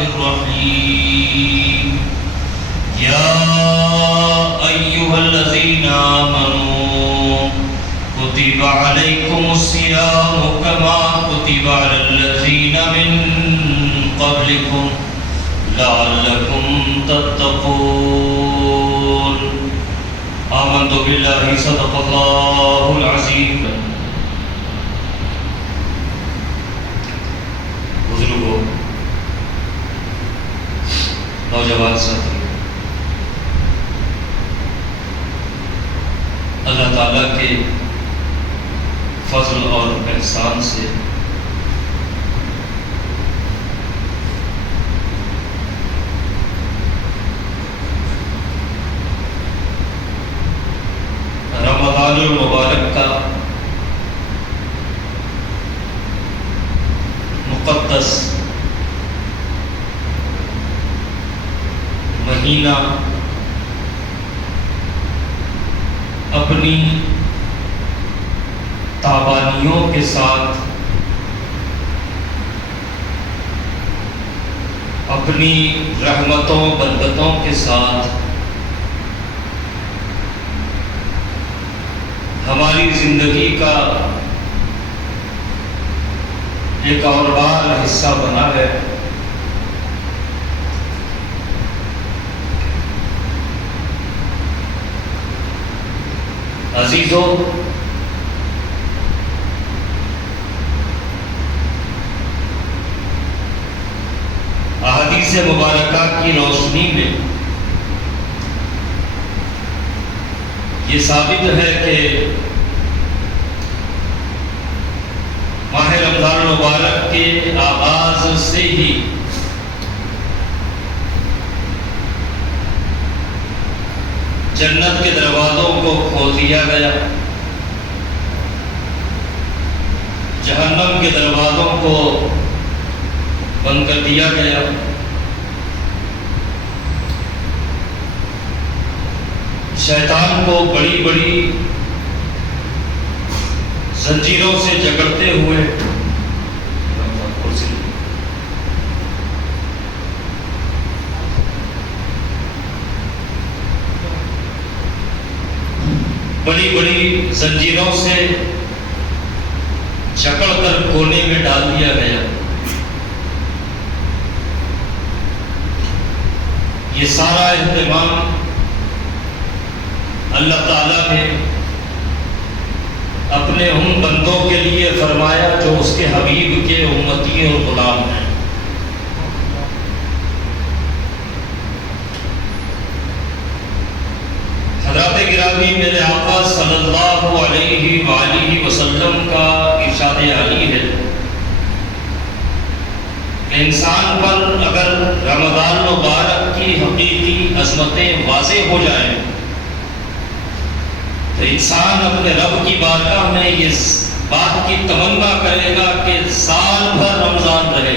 الرحيم يا أيها الذين آمنوا كتب عليكم الصيام كما كتب على الذين من قبلكم لعلكم تتقون آمنت بالله صدق الله العظيم. بزرگوں، نوجوان ساتھی، اللہ تعالیٰ کے فضل اور احسان سے رمضان المبارک کا مقدس مہینہ اپنی تابانیوں کے ساتھ، اپنی رحمتوں برکتوں کے ساتھ ہماری زندگی کا ایک اور بار حصہ بنا ہے. عزیزوں، احادیث مبارکہ کی روشنی میں یہ ثابت ہے کہ ماہ رمضان مبارک کے آغاز سے ہی جنت کے دروازوں کو کھول دیا گیا، جہنم کے دروازوں کو بند کر دیا گیا. شیطان کو بڑی بڑی زنجیروں سے جکڑتے ہوئے بڑی بڑی زنجیروں سے جکڑ کر کونے میں ڈال دیا گیا. یہ سارا اہتمام اللہ تعالیٰ نے اپنے ان بندوں کے لیے فرمایا جو اس کے حبیب کے امتی اور غلام ہیں. حضرات گرامی، میرے آقا صلی اللہ علیہ وآلہ وسلم کا ارشاد عالی ہے کہ انسان پر اگر رمضان مبارک کی حقیقی عظمتیں واضح ہو جائیں تو انسان اپنے رب کی بارگاہ میں یہ بات کی تمنا کرے گا کہ سال بھر رمضان رہے.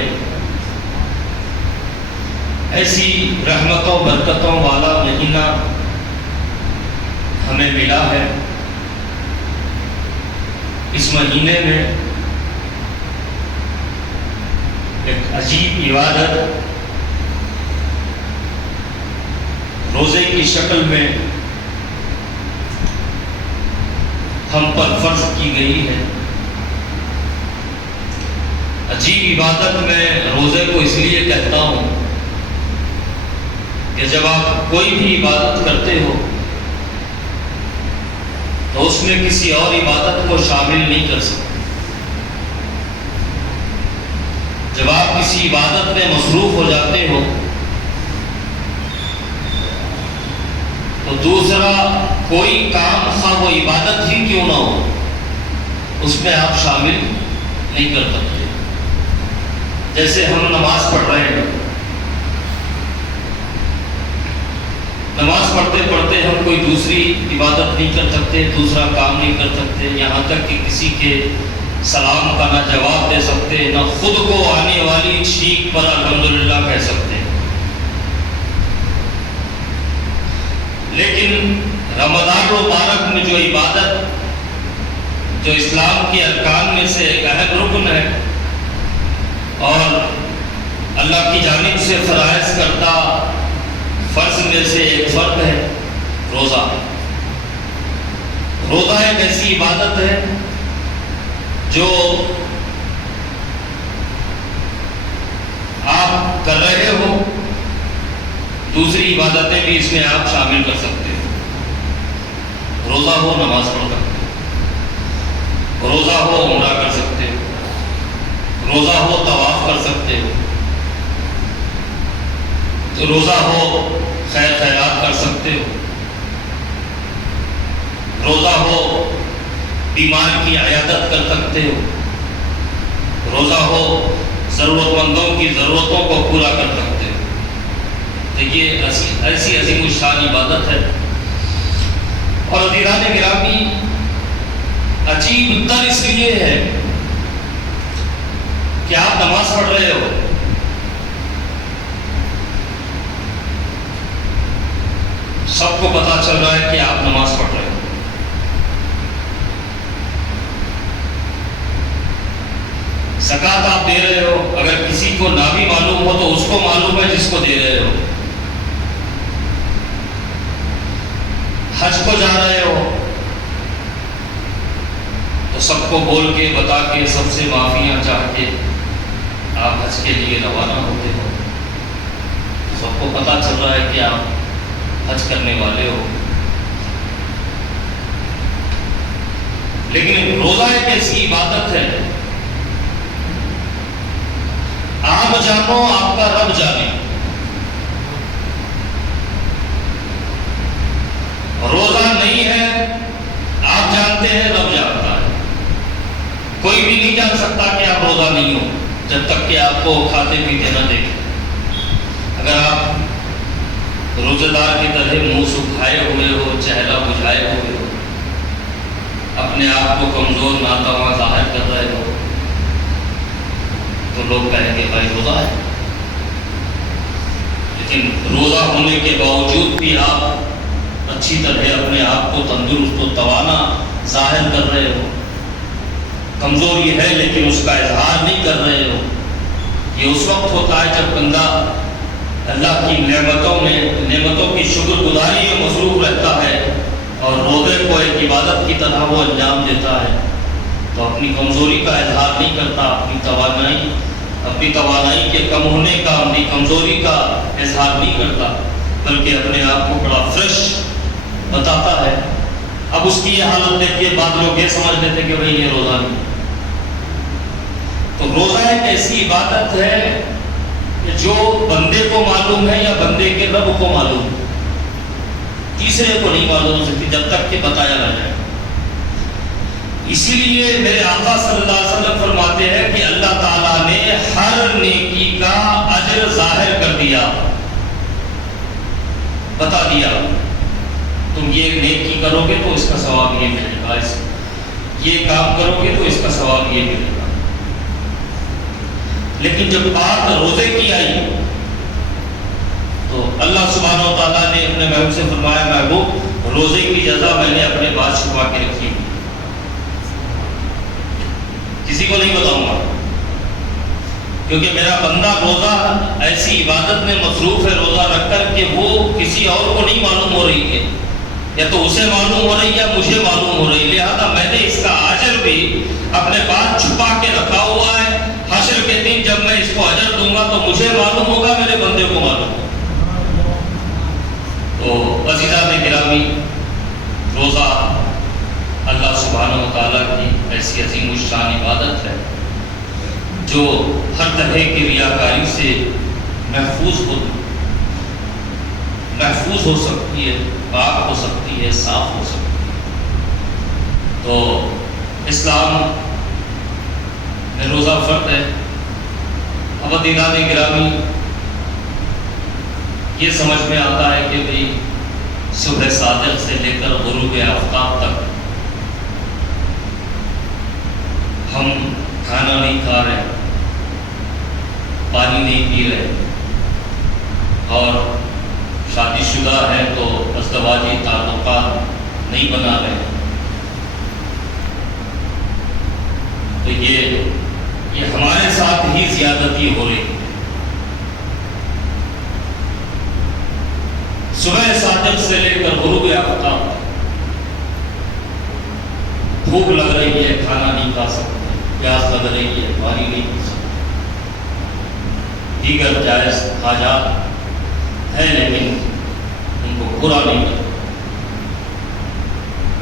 ایسی رحمتوں برکتوں والا مہینہ ہمیں ملا ہے. اس مہینے میں ایک عجیب عبادت روزے کی شکل میں ہم پر فرض کی گئی ہے. عجیب عبادت میں روزے کو اس لیے کہتا ہوں کہ جب آپ کوئی بھی عبادت کرتے ہو تو اس میں کسی اور عبادت کو شامل نہیں کر سکتے. جب آپ کسی عبادت میں مصروف ہو جاتے ہو تو دوسرا کوئی کام، خواہ وہ عبادت ہی کیوں نہ ہو، اس میں آپ شامل نہیں کر سکتے. جیسے ہم نماز پڑھ رہے ہیں، نماز پڑھتے پڑھتے ہم کوئی دوسری عبادت نہیں کر سکتے، دوسرا کام نہیں کر سکتے، یہاں تک کہ کسی کے سلام کا نہ جواب دے سکتے، نہ خود کو آنے والی چھینک پر الحمدللہ کہہ سکتے. لیکن رمضان مبارک میں جو عبادت، جو اسلام کے ارکان میں سے ایک اہم رکن ہے اور اللہ کی جانب سے فرائض کردہ فرض میں سے ایک فرض ہے روزہ۔ روزہ ایک ایسی عبادت ہے جو آپ کر رہے ہو، دوسری عبادتیں بھی اس میں آپ شامل کر سکتے ہو۔ روزہ ہو نماز پڑھ سکتے ہو، روزہ ہو عمرہ کر سکتے ہو، روزہ ہو طواف کر سکتے ہو، روزہ ہو خیر خیرات کر سکتے ہو، روزہ ہو بیمار کی عیادت کر سکتے ہو، روزہ ہو ضرورت مندوں کی ضرورتوں کو پورا کر سکتے ہو۔ تو یہ ایسی عظیم الشان عبادت ہے۔ اور عزیزان گرامی، عجیب تر اس لیے ہے کہ آپ نماز پڑھ رہے ہو، سب کو پتا چل رہا ہے کہ آپ نماز پڑھ رہے ہو، زکوٰۃ آپ دے رہے ہو، اگر کسی کو نہ بھی معلوم ہو تو اس کو معلوم ہے جس کو دے رہے ہو، حج کو جا رہے ہو تو سب کو بول کے بتا کے سب سے معافیاں چاہ کے آپ حج کے لیے روانہ ہوتے ہو، سب کو پتا چل رہا ہے کہ آپ حج کرنے والے ہو۔ لیکن روزہ ایک ایسی عبادت ہے، آپ جانو آپ کا رب جانے۔ روزہ نہیں ہے، آپ جانتے ہیں، رب جانتا ہے۔ کوئی بھی نہیں جان سکتا کہ آپ روزہ نہیں ہو جب تک کہ آپ کو کھاتے پیتے نہ دیکھیں۔ اگر آپ روزہ دار کی طرح منہ سکھائے ہوئے ہو، چہرہ بجھائے ہوئے ہو، اپنے آپ کو کمزور ناتواں ظاہر کر رہے ہو، تو لوگ کہیں گے بھائی روزہ ہے۔ لیکن روزہ ہونے کے باوجود بھی آپ اچھی طرح اپنے آپ کو تندرست و توانا ظاہر کر رہے ہو، کمزوری ہے لیکن اس کا اظہار نہیں کر رہے ہو۔ یہ اس وقت ہوتا ہے جب بندہ اللہ کی نعمتوں کی شکر گزاری میں مصروف رہتا ہے اور روزے کو ایک عبادت کی طرح وہ انجام دیتا ہے، تو اپنی کمزوری کا اظہار نہیں کرتا، اپنی توانائی کے کم ہونے کا، اپنی کمزوری کا اظہار نہیں کرتا، بلکہ اپنے آپ کو بڑا فریش بتاتا ہے۔ اب اس کی یہ حالت دیکھ کے بعض لوگ یہ سمجھ لیتے کہ بھئی یہ روزہ نہیں۔ تو روزہ ایک ایسی عبادت ہے کہ جو بندے کو معلوم ہے یا بندے کے رب کو معلوم ہے، تیسرے کو نہیں معلوم ہو سکتی جب تک کہ بتایا نہ جائے۔ اسی لیے میرے آقا صلی اللہ علیہ وسلم فرماتے ہیں کہ اللہ تعالیٰ نے ہر نیکی کا اجر ظاہر کر دیا، بتا دیا، تم یہ نیکی کرو گے تو اس کا ثواب یہ ملے گا، یہ کام کرو گے تو اس کا ثواب یہ ملے گا۔ لیکن جب بات روزے کی آئی تو اللہ سبحانہ و تعالیٰ نے اپنے محبوب سے فرمایا، محبوب روزے کی جزا میں نے اپنے پاس چھپا کے رکھی ہوئی، کسی کو نہیں بتاؤں گا، کیونکہ میرا بندہ روزہ ایسی عبادت میں مصروف ہے روزہ رکھ کر کہ وہ کسی اور کو نہیں معلوم ہو رہی ہے، یا تو اسے معلوم ہو رہی ہے یا مجھے معلوم ہو رہی ہے، لہذا میں نے اس کا اجر بھی اپنے پاس چھپا کے رکھا ہوا ہے۔ حشر کے دن جب میں اس کو اجر دوں گا تو مجھے معلوم ہوگا، میرے بندے کو معلوم ہوگا۔ تو عزیزان گرامی، روزہ اللہ سبحانہ و تعالیٰ کی ایسی عظیم الشان عبادت ہے جو ہر طرح کی ریاکاری سے محفوظ ہو سکتی ہے، پاک ہو سکتی ہے، صاف ہو سکتی ہے۔ تو اسلام میں روزہ فرض ہے۔ اب عزیزان گرامی، یہ سمجھ میں آتا ہے کہ بھئی صبح صادق سے لے کر غروب آفتاب تک ہم کھانا نہیں کھا رہے، پانی نہیں پی رہے، اور شادی شدہ ہیں تو ازدواجی تعلقات نہیں بنا رہے، تو یہ ہمارے ساتھ ہی زیادتی ہو رہی ہے۔ صبح صادق سے لے کر غروب آفتاب، بھوک لگ رہی ہے کھانا نہیں کھا سکتے، پیاس لگ رہی ہے پانی نہیں پی سکتے، دیگر جائز حاجات ہے لیکن ان کو پورا نہیں کرتے،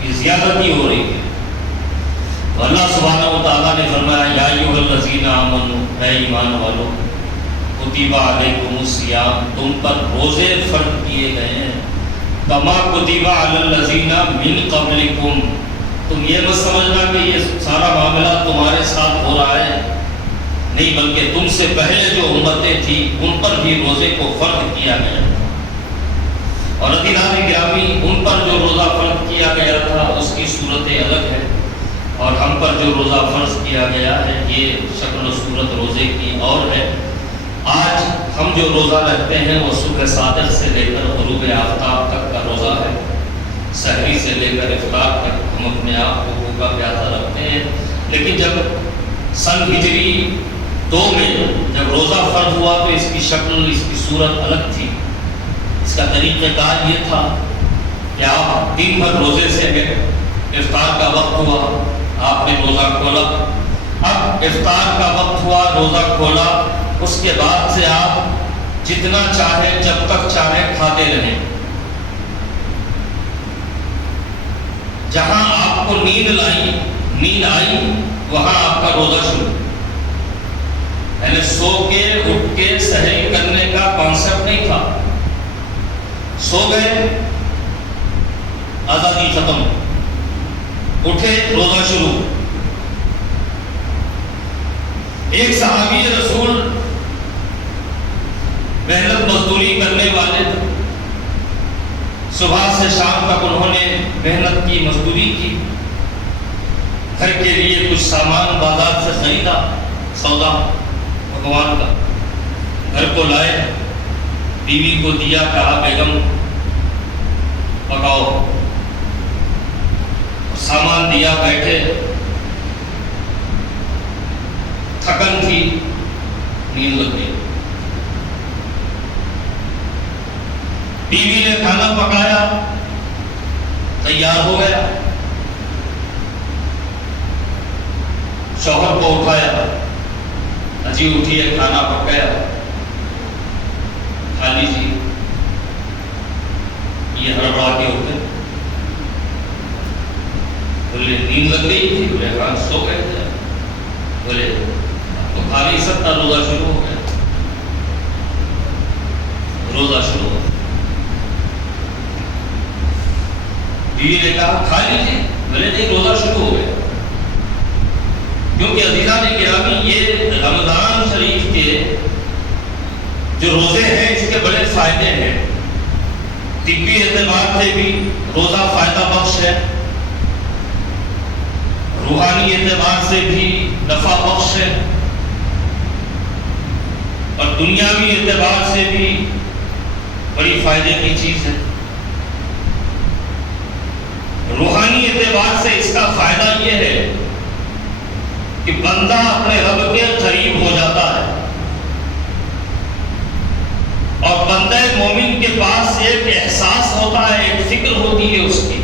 یہ زیادتی ہو رہی ہے۔ تو اللہ سبحانہ و تعالیٰ نے فرمایا یا ایھا الذین آمنوا، اے ایمان والو، کتب علیکم الصیام، تم پر روزے فرض کیے گئے ہیں، کما کتب علی الذین من قبلکم، تم یہ مت سمجھنا کہ یہ سارا معاملہ تمہارے ساتھ ہو رہا ہے، نہیں بلکہ تم سے پہلے جو امتیں تھیں ان پر بھی روزے کو فرض کیا گیا، اور عزیزان گرامی ان پر جو روزہ فرض کیا گیا تھا اس کی صورتیں الگ ہے، اور ہم پر جو روزہ فرض کیا گیا ہے یہ شکل و صورت روزے کی اور ہے۔ آج ہم جو روزہ رکھتے ہیں وہ صبح صادق سے لے کر غروب آفتاب تک کا روزہ ہے، سحری سے لے کر افطار تک ہم اپنے آپ کو بھوکا پیاسا رکھتے ہیں، لیکن جب سن ہجری 2 میں جب روزہ فرض ہوا تو اس کی شکل، اس کی صورت الگ تھی، اس کا طریقہ کار یہ تھا کہ آپ دن بھر روزے سے ہیں، افطار کا وقت ہوا آپ نے روزہ کھولا، اب افطار کا وقت ہوا روزہ کھولا، اس کے بعد سے آپ جتنا چاہیں جب تک چاہیں کھاتے رہیں، جہاں آپ کو نیند آئی وہاں آپ کا روزہ شروع، یعنی سو کے اٹھ کے سحری کرنے کا کانسیپٹ نہیں تھا، سو گئے آزادی ختم، اٹھے روزہ شروع۔ ایک صحابی رسول محنت مزدوری کرنے والے تھے، صبح سے شام تک انہوں نے محنت کی، مزدوری کی، گھر کے لیے کچھ سامان بازار سے خریدا، سودا پکوان کا، گھر کو لائے، بیوی کو دیا، کہا بیگم پکاؤ، سامان دیا، بیٹھے، تھکن تھی، نیند لگ گئی، بیوی نے کھانا پکایا، تیار ہو گیا، شوہر کو اٹھایا، اجی اٹھیے کھانا پک گیا، کھا لیجیے، یہ ہڑبڑا کے اٹھے، بولے نیند لگ گئی تھی، بولے ہاں سو گئے تھے، بولے تو کھا نہیں سکتا، روزہ شروع ہو گیا، روزہ شروع ہو گیا، بیوی نے کہا کھا لیجیے، بولے نہیں روزہ شروع ہو گیا، کیونکہ عزیزان گرامی یہ رمضان شریف کے جو روزے ہیں اس کے بڑے فائدے ہیں، طبی اعتبار سے بھی روزہ فائدہ بخش ہے، روحانی اعتبار سے بھی نفع بخش ہے، اور دنیاوی اعتبار سے بھی بڑی فائدے کی چیز ہے۔ روحانی اعتبار سے اس کا فائدہ یہ ہے کہ بندہ اپنے رب کے قریب ہو جاتا ہے، اور بندہ مومن کے پاس ایک احساس ہوتا ہے، ایک فکر ہوتی ہے اس کی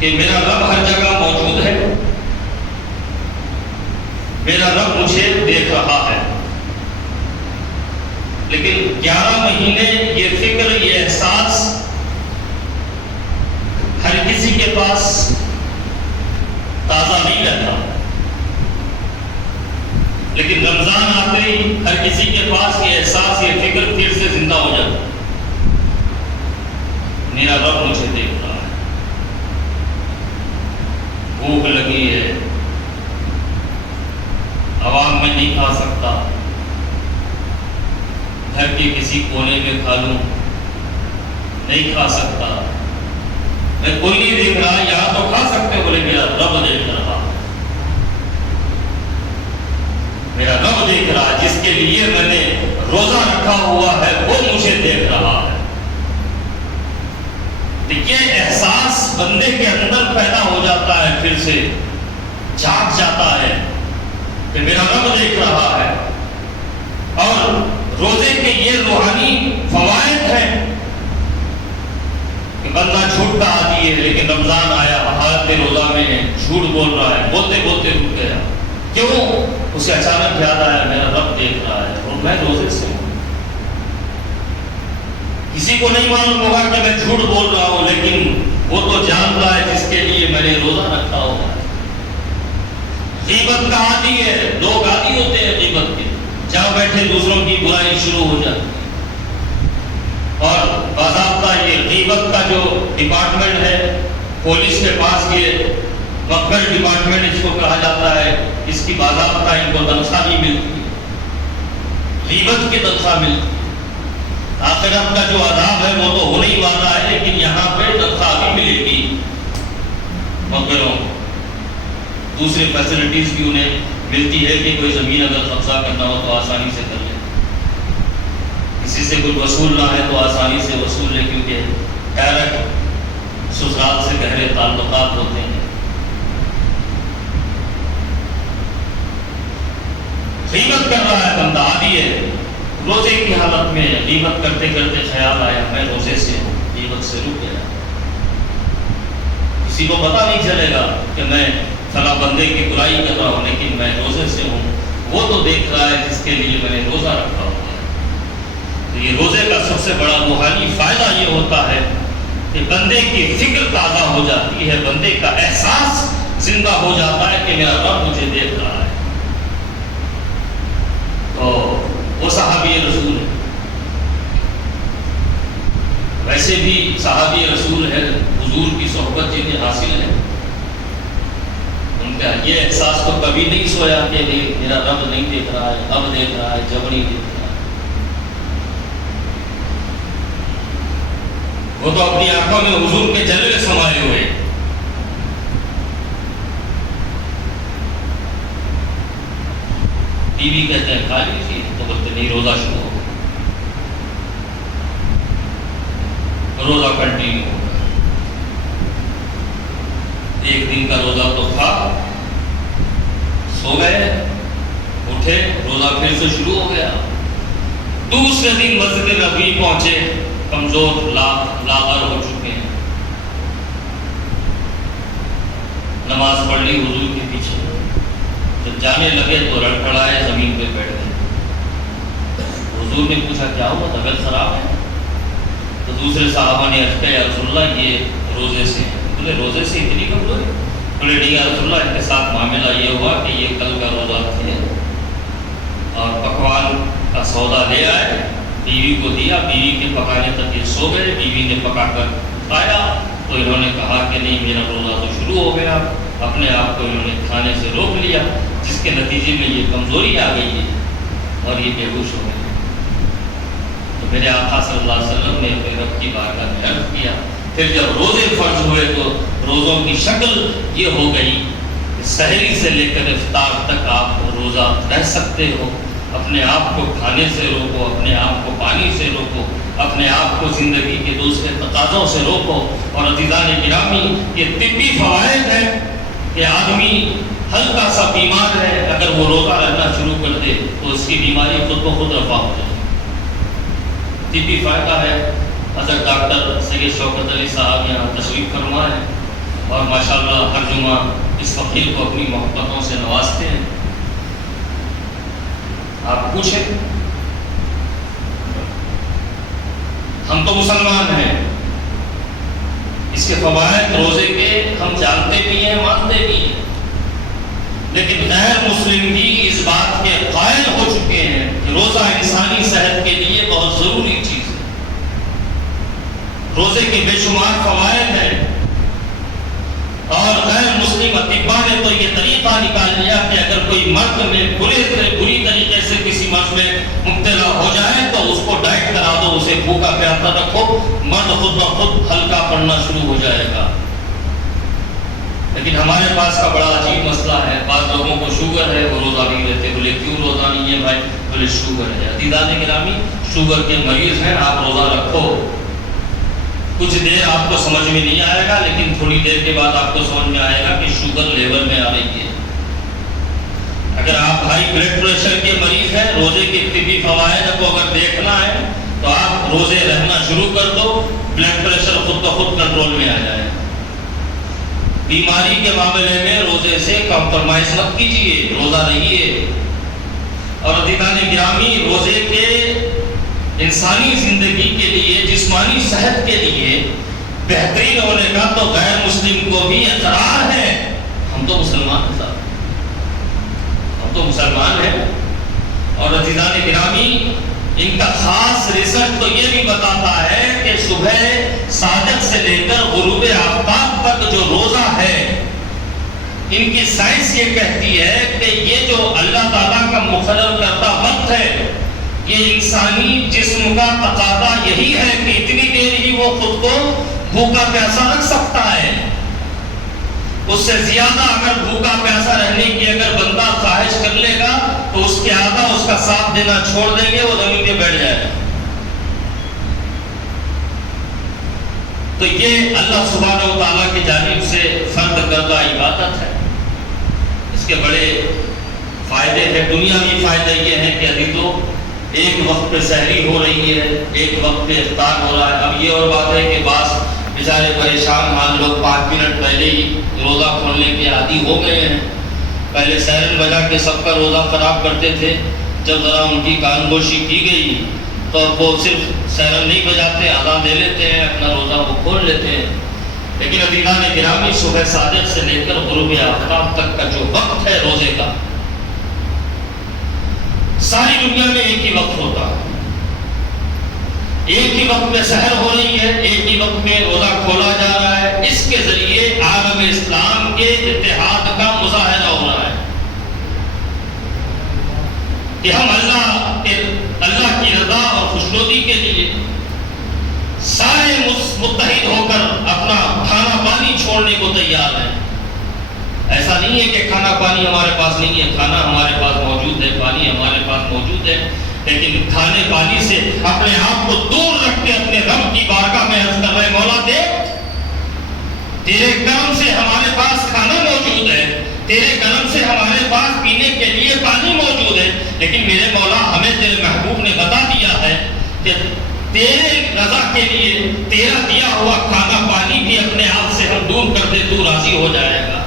کہ میرا رب ہر جگہ موجود ہے، میرا رب مجھے دیکھ رہا ہے۔ لیکن 11 مہینے یہ فکر، یہ احساس ہر کسی کے پاس تازہ نہیں رہتا، لیکن رمضان آتے ہی ہر کسی کے پاس یہ احساس، یہ فکر پھر سے زندہ ہو جاتا، میرا رب مجھے دیکھ رہا ہے، بھوک لگی ہے، عوام میں نہیں کھا سکتا، گھر کے کسی کونے میں کھا لوں، نہیں کھا سکتا، میں کوئی نہیں دیکھ رہا، یہاں تو کھا سکتے، بولے میرا رب دیکھ رہا، میرا رب دیکھ رہا، جس کے لیے میں نے روزہ رکھا ہوا ہے وہ مجھے دیکھ رہا ہے۔ یہ احساس بندے کے اندر پیدا ہو جاتا ہے، پھر سے جاگ جاتا ہے کہ میرا رب دیکھ رہا ہے، اور روزے کے یہ روحانی فوائد ہیں جھوٹ کا عادی ہے، لیکن رمضان آیا حالت روزہ میں ہے، جھوٹ بول رہا ہے، بولتے بولتے رک گیا. کیوں؟ اسے اچانک یاد آیا میرا رب دیکھ رہا ہے اور میں روزے سے ہوں. کسی کو نہیں معلوم ہوگا کہ میں جھوٹ بول رہا ہوں، لیکن وہ تو جان رہا ہے جس کے لیے میں نے روزہ رکھا ہوا ہے. غیبت کا عادی ہے، لوگ عادی ہوتے ہیں غیبت کے، جہاں بیٹھے دوسروں کی برائی شروع ہو جاتی ہے. اور باضابطہ یہ غیبت کا جو ڈپارٹمنٹ ہے پولیس کے پاس، یہ مقبل ڈپارٹمنٹ اس کو کہا جاتا ہے، اس کی باضابطہ ان کو تنخواہ نہیں ملتی، غیبت کی تنخواہ ملتی ہے. آخرت کا جو عذاب ہے وہ تو ہونے ہی والا ہے، لیکن یہاں پہ تنخواہ بھی ملے گی مقبروں کو. دوسرے فیسلٹیز بھی انہیں ملتی ہے کہ کوئی زمین اگر قبضہ کرنا ہو تو آسانی سے کر لے، کسی سے کوئی وصولنا ہے تو آسانی سے وصول لے، کیونکہ ڈائریکٹ سسرال سے گہرے تعلقات ہوتے ہیں. غیبت کر رہا ہے بندہ، عادی ہے. روزے کی حالت میں غیبت کرتے کرتے خیال آیا میں روزے سے ہوں، غیبت سے رک گیا. کسی کو پتہ نہیں چلے گا کہ میں فلاں بندے کی برائی کر رہا ہوں، لیکن میں روزے سے ہوں. وہ تو دیکھ رہا ہے جس کے لیے میں نے روزہ رکھا ہوا ہے. تو یہ روزے کا سب سے بڑا روحانی فائدہ یہ ہوتا ہے کہ بندے کی فکر تازہ ہو جاتی ہے، بندے کا احساس زندہ ہو جاتا ہے کہ میرا رب مجھے دیکھ رہا ہے. تو وہ صحابی رسول ہے. ویسے بھی صحابی رسول ہے، حضور کی صحبت جنہیں حاصل ہے، ان کا یہ احساس تو کبھی نہیں سویا کہ میرا رب نہیں دیکھ رہا ہے، اب دیکھ رہا ہے، جب نہیں دیکھ رہا ہے. وہ تو اپنی آنکھوں میں حضور کے جلوے سمائے ہوئے. ٹی وی کہتے ہیں کھا لیجیے تو بولتے نہیں روزہ شروع ہو، روزہ کنٹینیو ہوگا. ایک دن کا روزہ تو تھا، سو گئے، اٹھے، روزہ پھر سے شروع ہو گیا. دوسرے دن مسجد نبوی پہنچے، کمزور لاغر ہو چکے ہیں. نماز پڑھ لی حضور کے پیچھے، جب جانے لگے تو لڑکھڑائے، زمین پہ بیٹھ گئے. حضور نے پوچھا کیا ہوا، طبیعت خراب ہے؟ تو دوسرے صحابہ نے عرض کیا یا رسول اللہ یہ روزے سے ہیں. بولے روزے سے اتنی کمزوری؟ بولے نہیں یا رسول اللہ، ان کے ساتھ معاملہ یہ ہوا کہ یہ کل کا روزہ تھے اور پکوان کا سودا لے آئے، بیوی کو دیا، بیوی کے پکانے تک یہ سو گئے، بیوی نے پکا کر کھایا تو انہوں نے کہا کہ نہیں میرا روزہ تو شروع ہو گیا. اپنے آپ کو انہوں نے کھانے سے روک لیا، جس کے نتیجے میں یہ کمزوری آ گئی ہے اور یہ بے ہوش ہو گئے. تو میرے آقا صلی اللہ علیہ وسلم نے اپنے رب کی بارگاہ میں عرض کیا. پھر جب روزے فرض ہوئے تو روزوں کی شکل یہ ہو گئی کہ سحری سے لے کر افطار تک آپ روزہ رہ سکتے ہو. اپنے آپ کو کھانے سے روکو، اپنے آپ کو پانی سے روکو، اپنے آپ کو زندگی کے دوسرے تقاضوں سے روکو. اور عزیزان گرامی، یہ طبی فوائد ہیں کہ آدمی ہلکا سا بیمار ہے، اگر وہ روزہ رہنا شروع کر دے تو اس کی بیماری خود بخود رفع ہو جائے. طبی فائدہ ہے. حضرت ڈاکٹر سید شوکت علی صاحب یہاں تشریف فرما ہے اور ماشاءاللہ ہر جمعہ اس فقیر کو اپنی محبتوں سے نوازتے ہیں. آپ پوچھیں، ہم تو مسلمان ہیں، اس کے فوائد روزے کے ہم جانتے بھی ہیں، مانتے بھی ہیں، لیکن غیر مسلم بھی اس بات کے قائل ہو چکے ہیں کہ روزہ انسانی صحت کے لیے بہت ضروری چیز ہے. روزے کے بے شمار فوائد ہیں اور غیر مسلم اطباء نے تو یہ طریقہ نکال لیا کہ اگر کوئی مرد میں بری طریقے سے کسی مرض میں مبتلا ہو جائے تو اس کو ڈائٹ کرا دو، اسے بھوکا پیاسا رکھو، مرد خود بخود ہلکا پڑنا شروع ہو جائے گا. لیکن ہمارے پاس کا بڑا عجیب مسئلہ ہے. بعض لوگوں کو شوگر ہے، وہ روزہ نہیں لیتے. بولے کیوں روزہ نہیں ہے بھائی؟ بولے شوگر ہے. عزیزان گرامی، شوگر کے مریض ہیں، آپ روزہ رکھو. کچھ دیر آپ کو سمجھ میں نہیں آئے گا، لیکن تھوڑی دیر کے بعد آپ کو سمجھ میں آئے گا کہ شوگر لیول میں آ رہی ہے. اگر آپ ہائی بلڈ پریشر کے مریض ہیں، روزے کے طبی فوائد کو اگر دیکھنا ہے تو آپ روزے رہنا شروع کر دو، بلڈ پریشر خود بخود کنٹرول میں آ جائے. بیماری کے معاملے میں روزے سے کمپرومائز مت کیجیے، روزہ رہیے. اور عزیزان گرامی، روزے کے انسانی زندگی کے لیے، جسمانی صحت کے لیے بہترین ہونے کا تو غیر مسلم کو بھی اقرار ہے. ہم تو مسلمان ہیں صاحب، ہم تو مسلمان ہیں. اور عزیزان گرامی، ان کا خاص ریسرچ تو یہ بھی بتاتا ہے کہ صبح صادق سے لے کر غروب آفتاب تک جو روزہ ہے، ان کی سائنس یہ کہتی ہے کہ یہ جو اللہ تعالیٰ کا مقرر کرتا وقت ہے، یہ انسانی جسم کا تقاضا یہی ہے کہ اتنی دیر ہی وہ خود کو بھوکا پیاسا رکھ سکتا ہے. اس سے زیادہ اگر بھوکا پیاسا رہنے کی اگر بندہ خواہش کر لے گا تو اس کے آدھا اس کا ساتھ دینا چھوڑ دیں گے، وہ زمین پہ بیٹھ جائے گا. تو یہ اللہ سبحانہ و تعالیٰ کی جانب سے فرض کردہ عبادت ہے. اس کے بڑے فائدے ہیں. دنیاوی فائدہ یہ ہے کہ ابھی تو ایک وقت پہ سحری ہو رہی ہے، ایک وقت پہ افطار ہو رہا ہے. اب یہ اور بات ہے کہ بعض بیچارے پریشان حال لوگ 5 منٹ پہلے ہی روزہ کھولنے کے عادی ہو گئے ہیں. پہلے سائرن بجا کے سب کا روزہ خراب کرتے تھے. جب ذرا ان کی کان گوشی کی گئی تو وہ صرف سائرن نہیں بجاتے، اذان دے لیتے ہیں، اپنا روزہ وہ کھول لیتے ہیں. لیکن عزیزان گرامی، صبح صادق سے لے کر غروب آفتاب تک کا جو وقت ہے روزے کا، ساری دنیا میں ایک ہی وقت ہوتا ہے. ایک ہی وقت میں سحر ہو رہی ہے، ایک ہی وقت میں روزہ کھولا جا رہا ہے. اس کے ذریعے عالم اسلام کے اتحاد کا مظاہرہ ہو رہا ہے کہ ہم اللہ کی رضا اور خوشنودی کے لیے سارے متحد ہو کر اپنا کھانا پانی چھوڑنے کو تیار ہیں. ایسا نہیں ہے کہ کھانا پانی ہمارے پاس نہیں ہے. کھانا ہمارے پاس موجود ہے، پانی ہمارے پاس موجود ہے، لیکن کھانے پانی سے اپنے آپ کو دور رکھ کے اپنے رب کی بارگاہ میں عرض کر رہے ہیں، مولا دیکھ، تیرے کرم سے ہمارے پاس کھانا موجود ہے، تیرے کرم سے ہمارے پاس پینے کے لیے پانی موجود ہے، لیکن میرے مولا ہمیں تیرے محبوب نے بتا دیا ہے کہ تیرے رضا کے لیے تیرا دیا ہوا کھانا پانی بھی اپنے آپ سے ہم دور کر دے تو راضی ہو جائے گا.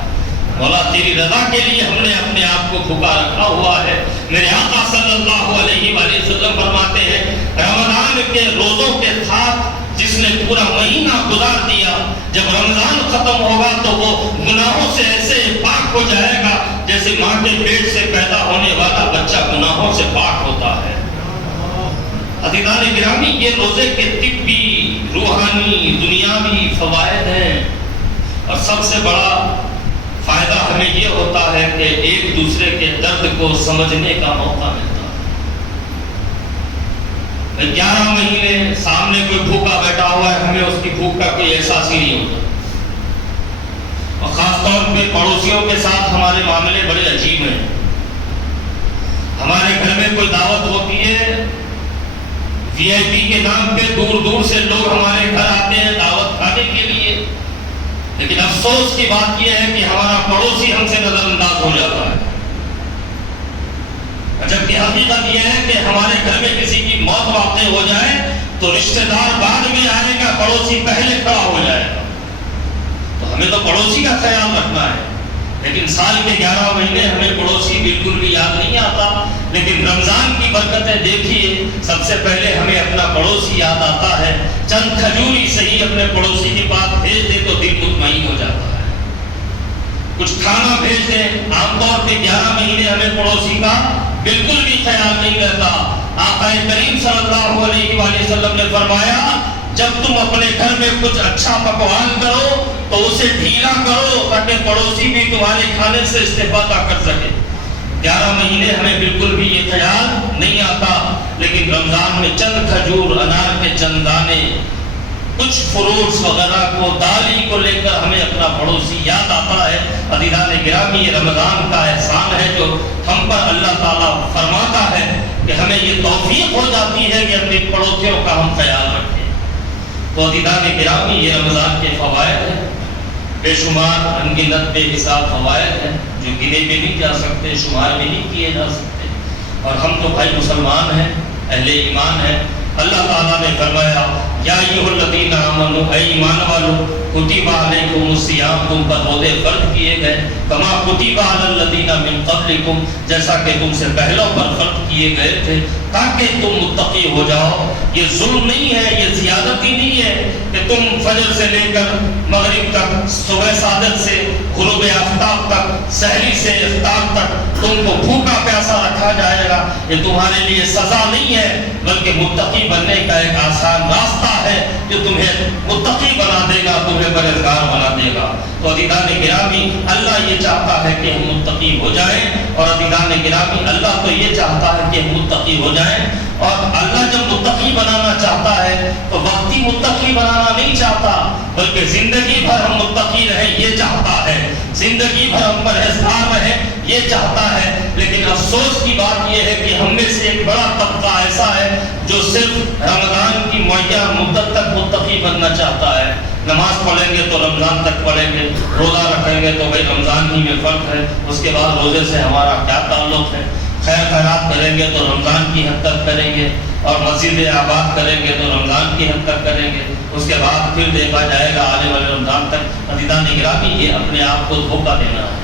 مولا تیری رضا کے لیے ہم نے اپنے آپ کو بھوکا رکھا ہوا ہے. میرے آقا صلی اللہ علیہ وآلہ وسلم فرماتے ہیں، رمضان کے روزوں کے ساتھ جس نے پورا مہینہ گزار دیا، جب رمضان ختم ہوگا تو وہ گناہوں سے ایسے پاک ہو جائے گا جیسے ماں کے پیٹ سے پیدا ہونے والا بچہ گناہوں سے پاک ہوتا ہے. عزیزان گرامی، یہ روزے کے طبی، روحانی، دنیاوی فوائد ہیں. اور سب سے بڑا فائدہ ہمیں یہ ہوتا ہے کہ ایک دوسرے کے درد کو سمجھنے کا موقع ملتا ہے. 11 مہینے سامنے کوئی بھوکا بیٹھا ہوا ہے، ہمیں اس کی بھوک کا کوئی احساس ہی نہیں ہوتا. اور خاص طور پہ پڑوسیوں کے ساتھ ہمارے معاملے بڑے عجیب ہیں. ہمارے گھر میں کوئی دعوت ہوتی ہے، VIP کے نام پہ دور دور سے لوگ ہمارے گھر آتے ہیں دعوت کھانے کے لیے، لیکن افسوس کی بات یہ ہے کہ ہمارا پڑوسی ہم سے نظر انداز ہو جاتا ہے. جبکہ حقیقت یہ ہے کہ ہمارے گھر میں کسی کی موت واقع ہو جائے تو رشتہ دار بعد میں آئے گا، پڑوسی پہلے کھڑا ہو جائے گا. تو ہمیں تو پڑوسی کا خیال رکھنا ہے. لیکن سال کے 11 مہینے ہمیں پڑوسی بالکل بھی یاد نہیں آتا. لیکن رمضان کی برکتیں دیکھیے، سب سے پہلے ہمیں اپنا پڑوسی یاد آتا ہے. چند کھجوری صحیح اپنے پڑوسی کے پاس بھیج دے تو دل مطمئن ہو جاتا ہے. کچھ کھانا بھیج دیں. عام طور پہ 11 مہینے ہمیں پڑوسی کا بالکل بھی خیال نہیں رہتا. آقا کریم صلی اللہ علیہ وآلہ وسلم نے فرمایا، جب تم اپنے گھر میں کچھ اچھا پکوان کرو تو اسے ڈھیلا کرو تاکہ پڑوسی بھی تمہارے کھانے سے استفادہ کر سکے. 11 مہینے ہمیں بالکل بھی یہ خیال نہیں آتا. لیکن رمضان میں چند کھجور، انار کے چند دانے، کچھ فروٹس وغیرہ کو، دالی کو لے کر ہمیں اپنا پڑوسی یاد آتا ہے. عزیزان گرامی، یہ رمضان کا احسان ہے جو ہم پر اللہ تعالیٰ فرماتا ہے کہ ہمیں یہ توفیق ہو جاتی ہے کہ اپنے پڑوسیوں کا ہم خیال رکھیں. تو عزیزان گرامی، یہ رمضان کے فوائد ہیں، بے شمار انگنت بے حساب فوائد ہیں جو گنے بھی نہیں جا سکتے، شمار بھی نہیں کیے جا سکتے. اور ہم تو بھائی مسلمان ہیں، اہل ایمان ہیں. اللہ تعالیٰ نے فرمایا یا ایھا الذین آمنوا، اے ایمان والو، کتب علیکم الصیام، تم پر روزے فرض کیے گئے، کما کتب علی الذین من قبلکم، جیسا کہ تم سے پہلوں پر فرض کیے گئے تھے، تاکہ تم متقی ہو جاؤ۔ یہ ظلم نہیں ہے، یہ زیادتی نہیں ہے کہ تم فجر سے لے کر مغرب تک، صبح صادق سے غروب آفتاب تک، سحری سے افطار تک تم کو بھوکا پیاسا رکھا جائے گا۔ یہ تمہارے لیے سزا نہیں ہے، بلکہ متقی بننے کا ایک آسان راستہ ہے جو تمہیں متقی بنا دے گا، تمہیں پرہیزگار بنا دے گا۔ تو عزیزان گرامی، اللہ یہ چاہتا ہے کہ ہم متقی ہو جائیں، اور عزیزان گرامی، اللہ تو یہ چاہتا ہے کہ ہم متقی ہو جائیں۔ اور اللہ جب متقی بنانا چاہتا ہے تو وقتی متقی بنانا نہیں چاہتا، بلکہ زندگی بھر ہم متقی رہیں یہ چاہتا ہے، زندگی بھر ہم پرہیزگار رہیں یہ چاہتا ہے۔ لیکن افسوس کی بات یہ ہے کہ ہم میں سے ایک بڑا طبقہ ایسا ہے جو صرف رمضان کی معین مدت تک متقی بننا چاہتا ہے۔ نماز پڑھیں گے تو رمضان تک پڑھیں گے، روزہ رکھیں گے تو بھائی رمضان ہی میں فرق ہے، اس کے بعد روزے سے ہمارا کیا تعلق ہے؟ خیر خیرات کریں گے تو رمضان کی حد تک کریں گے، اور مسجد آباد کریں گے تو رمضان کی حد تک کریں گے، اس کے بعد پھر دیکھا جائے گا آنے والے رمضان تک۔ عزیزان گرامی، یہ اپنے آپ کو دھوکہ دینا ہے،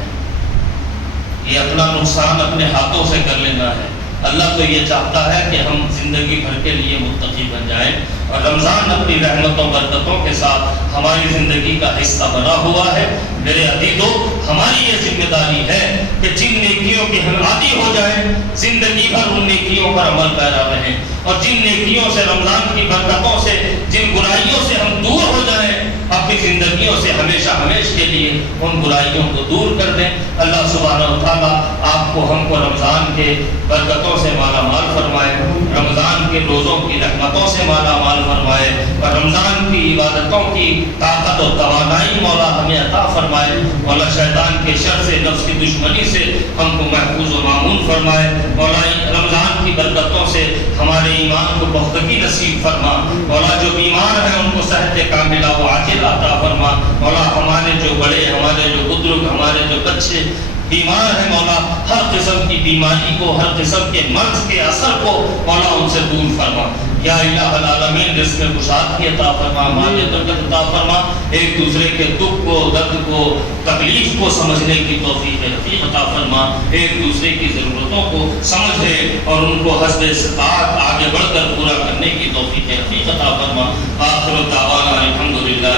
یہ اپنا نقصان اپنے ہاتھوں سے کر لینا ہے۔ اللہ تو یہ چاہتا ہے کہ ہم زندگی بھر کے لیے متقی بن جائیں، اور رمضان اپنی رحمتوں برکتوں کے ساتھ ہماری زندگی کا حصہ بنا ہوا ہے۔ میرے عزیزو، ہماری یہ ذمہ داری ہے کہ جن نیکیوں کے ہم عادی ہو جائیں، زندگی بھر ان نیکیوں پر عمل پیرا رہیں، اور جن نیکیوں سے، رمضان کی برکتوں سے، جن برائیوں سے ہم دور ہو جائیں، اپنی زندگیوں سے ہمیشہ ہمیشہ کے لیے ان برائیوں کو دور کر دیں۔ اللہ سبحانہ و تعالیٰ آپ کو، ہم کو رمضان کے برکتوں سے مالا مال فرمائے، رمضان کے روزوں کی رحمتوں سے مالا مال فرمائے، اور رمضان کی عبادتوں کی طاقت و توانائی مولا ہمیں عطا فرمائے۔ مولا شیطان کے شر سے، نفس کی دشمنی سے ہم کو محفوظ و مامون فرمائے۔ مولا رمضان کی برکتوں سے ہمارے ایمان کو پختگی نصیب فرما۔ مولا جو بیمار ہیں ان کو صحت کاملہ و عاجل عطا فرما۔ مولا ہمارے جو بڑے، ہمارے جو بزرگ، ہمارے جو بچے بیمار ہیں، مولا ہر قسم کی بیماری کو، ہر قسم کے مرض کے اثر کو مولا ان سے دور فرما۔ یا الہ العالمین، رزق میں کشادگی عطا فرما، مال برکت عطا فرما، ایک دوسرے کے دکھ کو، درد کو، تکلیف کو سمجھنے کی توفیق رفیق عطا فرما، ایک دوسرے کی ضرورتوں کو سمجھے اور ان کو حسب استطاعت آگے بڑھ کر پورا کرنے کی توفیق رفیق عطا فرما۔ آخر دعوانا الحمدللہ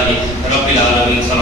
رب العالمین۔